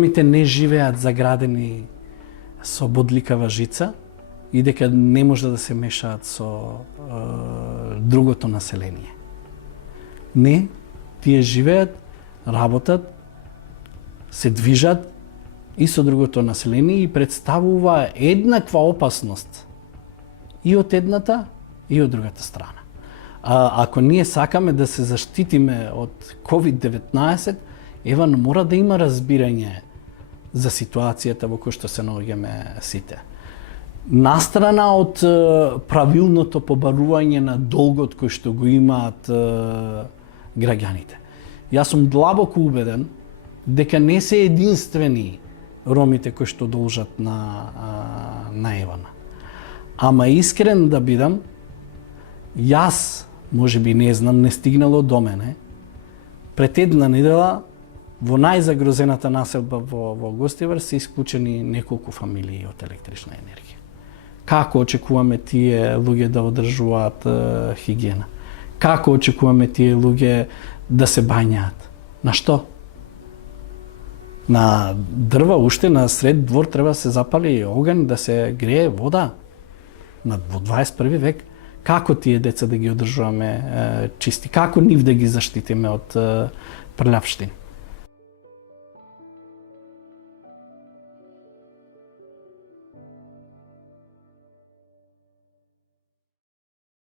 Ромите не живеат заградени со бодликава жица и дека не може да се мешаат со другото население. Не, тие живеат, работат, се движат и со другото население и представува еднаква опасност и од едната и од другата страна. Ако ние сакаме да се заштитиме од COVID-19, ева мора да има разбирање за ситуацијата во која што се наоѓаме сите. Настрана од правилното побарување на долгот кој што го имаат граѓаните. Јас сум длабоко убеден дека не се единствени ромите кои што должат на Евана. Ама искрен да бидам, јас, можеби не знам, не стигнало до мене, пред една недела во најзагрозената населба во Гостивар се исклучени неколку фамилии од електрична енергија. Како очекуваме тие луѓе да одржуваат хигиена? Како очекуваме тие луѓе да се бањаат? На што? На дрва, уште на сред двор треба да се запали оган, да се грее вода. Во 21 век, како тие деца да ги одржуваме чисти? Како нив да ги заштитиме од прљавштини?